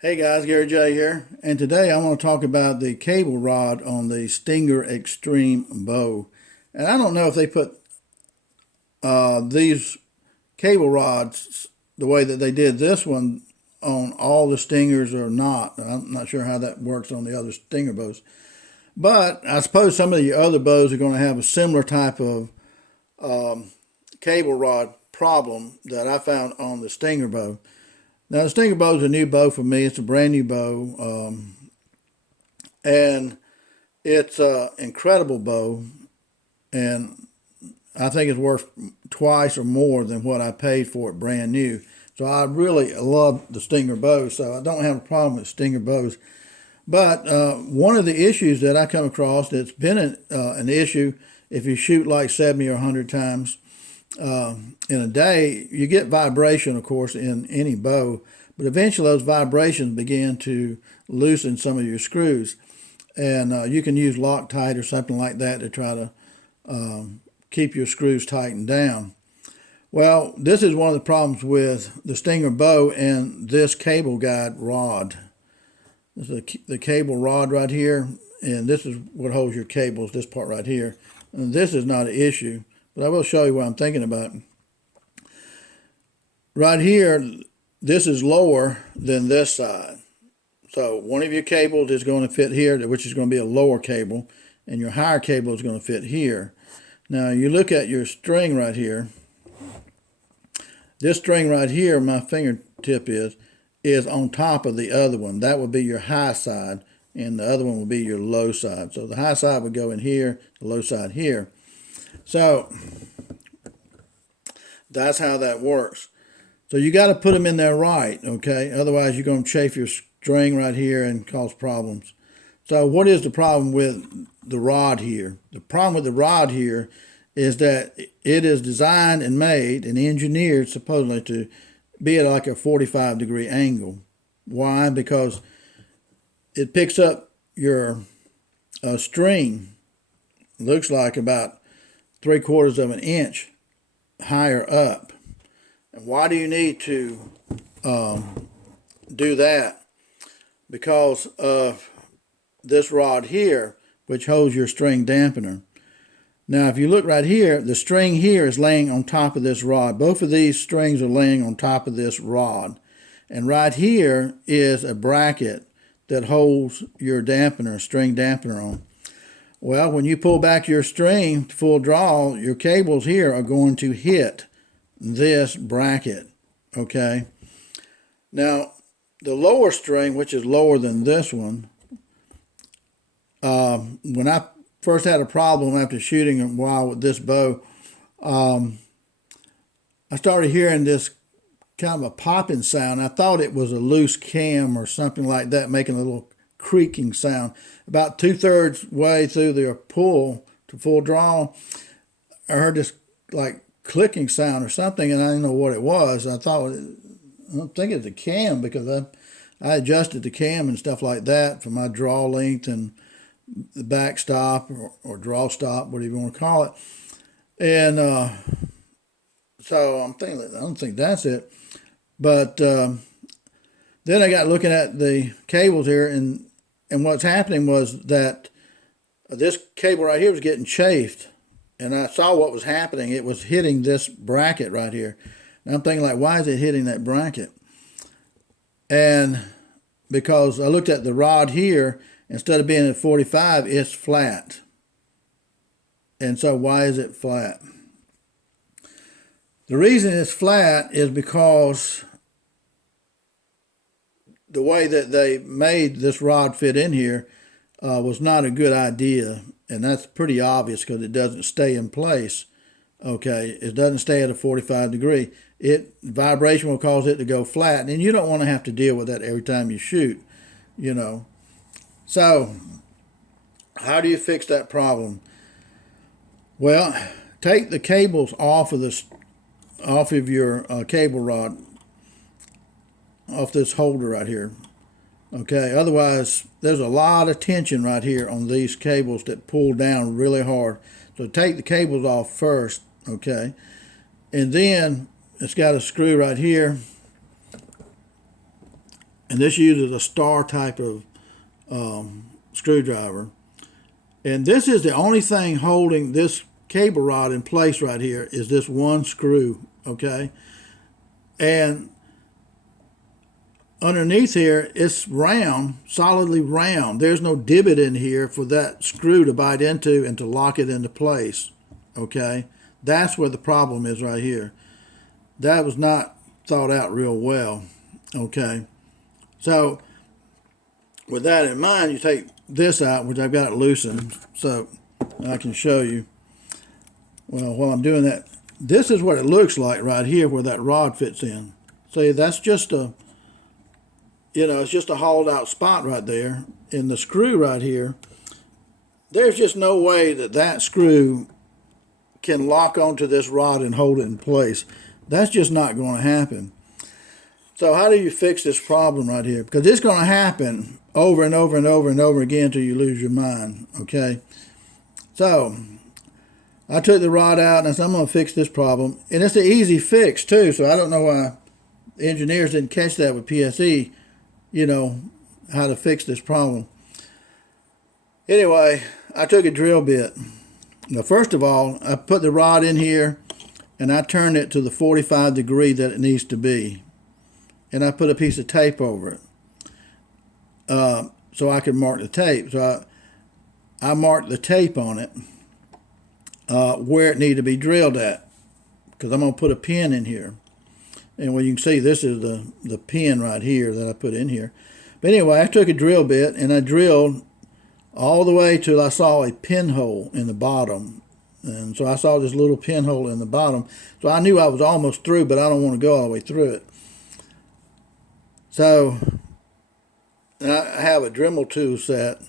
Hey guys, Gary J here, and today I want to talk about the cable rod on the Stinger Extreme bow. And I don't know if they put these cable rods the way that they did this one on all the Stingers or not. I'm not sure how that works on the other Stinger bows. But I suppose some of the other bows are going to have a similar type of cable rod problem that I found on the Stinger bow. Now, the Stinger bow is a new bow for me. It's a brand new bow, and it's an incredible bow, and I think it's worth twice or more than what I paid for it brand new. So I really love the Stinger bow, so I don't have a problem with Stinger bows. But one of the issues that I come across that's been an issue if you shoot like 70 or 100 times in a day, you get vibration, of course, in any bow, but eventually those vibrations begin to loosen some of your screws. And you can use Loctite or something like that to try to keep your screws tightened down. Well, this is one of the problems with the Stinger bow and this cable guide rod. This is the cable rod right here, and this is what holds your cables, this part right here. And this is not an issue, but I will show you what I'm thinking about. Right here, this is lower than this side. So one of your cables is going to fit here, which is going to be a lower cable, and your higher cable is going to fit here. Now you look at your string right here. This string right here, my fingertip is on top of the other one. That would be your high side, and the other one would be your low side. So the high side would go in here, the low side here. So that's how that works. So you got to put them in there right, okay? Otherwise, you're going to chafe your string right here and cause problems. So what is the problem with the rod here? The problem with the rod here is that it is designed and made and engineered supposedly to be at like a 45-degree angle. Why? Because it picks up your string, looks like about 3/4 of an inch higher up. And why do you need to do that? Because of this rod here, which holds your string dampener. Now, if you look right here, the string here is laying on top of this rod. Both of these strings are laying on top of this rod. And right here is a bracket that holds your dampener, string dampener on. Well, when you pull back your string to full draw, your cables here are going to hit this bracket, okay? Now, the lower string, which is lower than this one, when I first had a problem after shooting a while with this bow, I started hearing this kind of a popping sound. I thought it was a loose cam or something like that, making a little creaking sound. About 2/3 way through the pull to full draw, I heard this like clicking sound or something, and I didn't know what it was. I don't think it's a cam, because I adjusted the cam and stuff like that for my draw length and the back stop or draw stop, whatever you want to call it. And so I'm thinking, I don't think that's it. But then I got looking at the cables here, and what's happening was that this cable right here was getting chafed. And I saw what was happening. It was hitting this bracket right here. And I'm thinking, like, why is it hitting that bracket? And because I looked at the rod here, instead of being at 45, it's flat. And so why is it flat? The reason it's flat is because the way that they made this rod fit in here was not a good idea. And that's pretty obvious because it doesn't stay in place. Okay, it doesn't stay at a 45 degree. Vibration will cause it to go flat, and you don't want to have to deal with that every time you shoot, you know. So, how do you fix that problem? Well, take the cables off of your cable rod, off this holder right here. Okay, otherwise there's a lot of tension right here on these cables that pull down really hard. So take the cables off first, okay? And then it's got a screw right here. and this uses a star type of screwdriver. And this is the only thing holding this cable rod in place right here is this one screw, okay? And underneath here, it's round, solidly round. There's no divot in here for that screw to bite into and to lock it into place, okay? That's where the problem is right here. That was not thought out real well, okay? So with that in mind, you take this out, which I've got it loosened, so I can show you. Well, while I'm doing that, this is what it looks like right here where that rod fits in. See, that's just a, it's just a hollowed out spot right there. And the screw right here, there's just no way that that screw can lock onto this rod and hold it in place. That's just not going to happen. So how do you fix this problem right here? Because it's going to happen over and over and over and over again until you lose your mind, okay? So I took the rod out and I said, I'm going to fix this problem. And it's an easy fix too, so I don't know why the engineers didn't catch that with PSE, how to fix this problem. Anyway, I took a drill bit. Now, first of all, I put the rod in here and I turned it to the 45 degree that it needs to be. And I put a piece of tape over it so I could mark the tape. So I marked the tape on it where it needed to be drilled at, because I'm going to put a pin in here. And well, you can see this is the pin right here that I put in here. But anyway, I took a drill bit and I drilled all the way till I saw a pinhole in the bottom. And so I saw this little pinhole in the bottom. So I knew I was almost through, but I don't want to go all the way through it. So I have a Dremel tool set,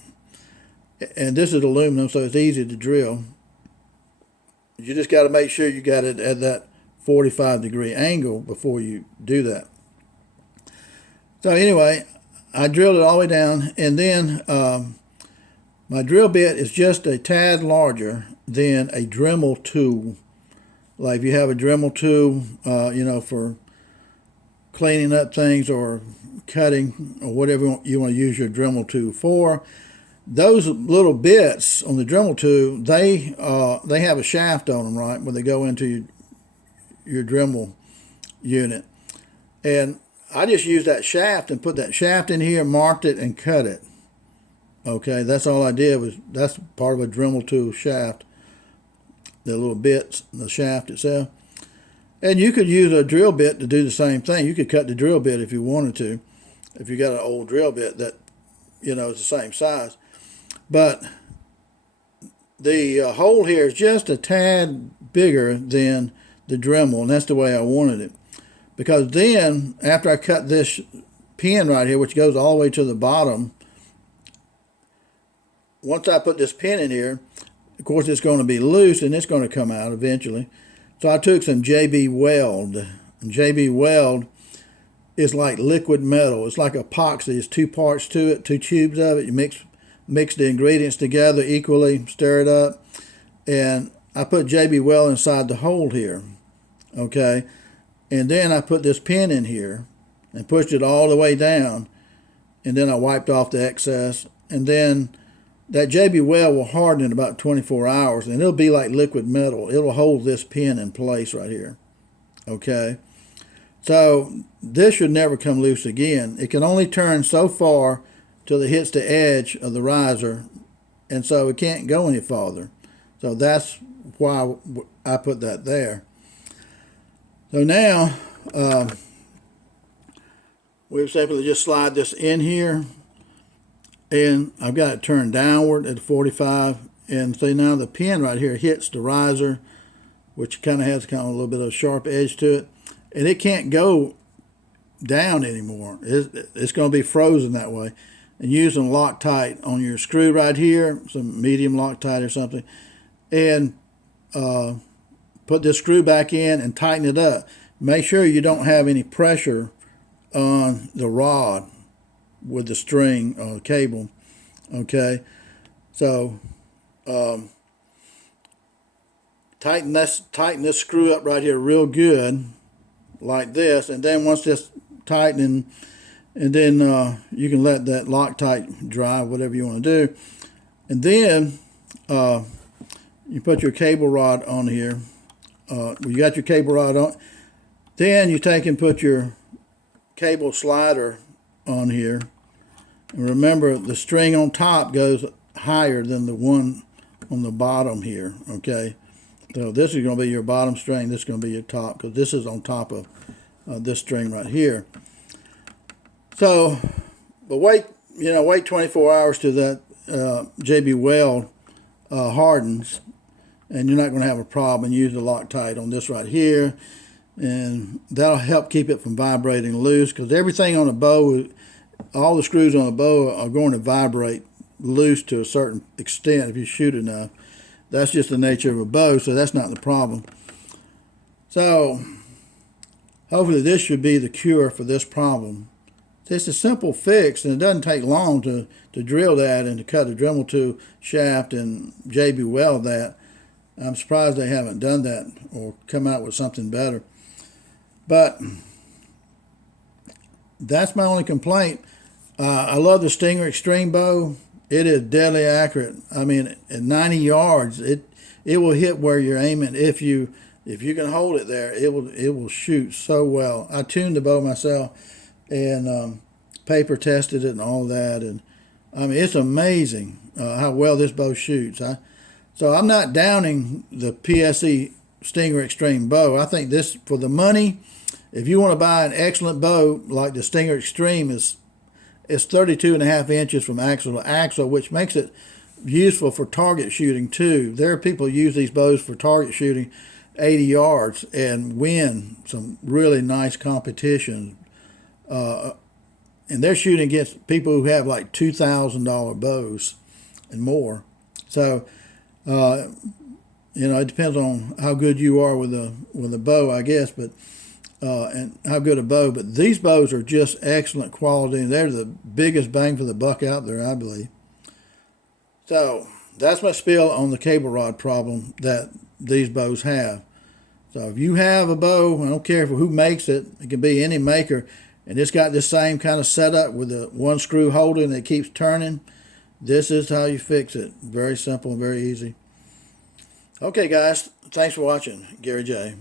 and this is aluminum, so it's easy to drill. You just got to make sure you got it at that 45 degree angle before you do that. So anyway, I drilled it all the way down, and then my drill bit is just a tad larger than a Dremel tool. Like if you have a Dremel tool, for cleaning up things or cutting or whatever you want to use your Dremel tool for. Those little bits on the Dremel tool, they have a shaft on them, right, when they go into your Dremel unit. And I just used that shaft and put that shaft in here, marked it, and cut it. Okay, that's all I did. That's part of a Dremel tool shaft, the little bits, the shaft itself. And you could use a drill bit to do the same thing. You could cut the drill bit if you wanted to, if you got an old drill bit that, is the same size. But the hole here is just a tad bigger than the Dremel, and that's the way I wanted it. Because then, after I cut this pin right here, which goes all the way to the bottom, once I put this pin in here, of course it's going to be loose and it's going to come out eventually. So I took some JB Weld, and JB Weld is like liquid metal. It's like epoxy. There's two parts to it, two tubes of it. You mix the ingredients together equally, stir it up, and I put JB Weld inside the hole here, okay? And then I put this pin in here and pushed it all the way down, and then I wiped off the excess, and then that JB Weld will harden in about 24 hours, and it'll be like liquid metal. It'll hold this pin in place right here, okay? So this should never come loose again. It can only turn so far till it hits the edge of the riser, and so it can't go any farther. So that's why I put that there. So now we simply just slide this in here, and I've got it turned downward at 45, and see now the pin right here hits the riser, which kind of has a little bit of a sharp edge to it, and it can't go down anymore. It's going to be frozen that way. And use some Loctite on your screw right here, some medium Loctite or something, and put this screw back in and tighten it up. Make sure you don't have any pressure on the rod with the string or cable, okay? So tighten this screw up right here real good, like this, and then once this tightening and then you can let that Loctite dry, whatever you want to do. And then you put your cable rod on here. You got your cable rod on. Then you take and put your cable slider on here. And remember, the string on top goes higher than the one on the bottom here, okay? So this is going to be your bottom string. This is going to be your top, because this is on top of this string right here. So, but wait 24 hours to that JB weld hardens, and you're not going to have a problem. Use the Loctite on this right here, and that'll help keep it from vibrating loose, because everything on a bow, all the screws on a bow are going to vibrate loose to a certain extent if you shoot enough. That's just the nature of a bow, so that's not the problem. So hopefully this should be the cure for this problem. It's a simple fix, and it doesn't take long to drill that and to cut a Dremel 2 shaft and JB weld that. I'm surprised they haven't done that or come out with something better. But that's my only complaint. I love the Stinger Extreme bow. It is deadly accurate. I mean, at 90 yards, it will hit where you're aiming. If you can hold it there, it will shoot so well. I tuned the bow myself and paper tested it and all that, and I mean, it's amazing how well this bow shoots. So I'm not downing the PSE Stinger Extreme bow. I think this, for the money, if you want to buy an excellent bow like the Stinger Extreme, it's 32.5 inches from axle to axle, which makes it useful for target shooting too. There are people who use these bows for target shooting 80 yards and win some really nice competition. And they're shooting against people who have like $2,000 bows and more. So, it depends on how good you are with a bow, I guess, but and how good a bow. But these bows are just excellent quality, and they're the biggest bang for the buck out there, I believe. So that's my spiel on the cable rod problem that these bows have. So if you have a bow, I don't care who makes it, it can be any maker, and it's got this same kind of setup with the one screw holder and it keeps turning, this is how you fix it. Very simple and very easy. Okay, guys, thanks for watching. Gary J.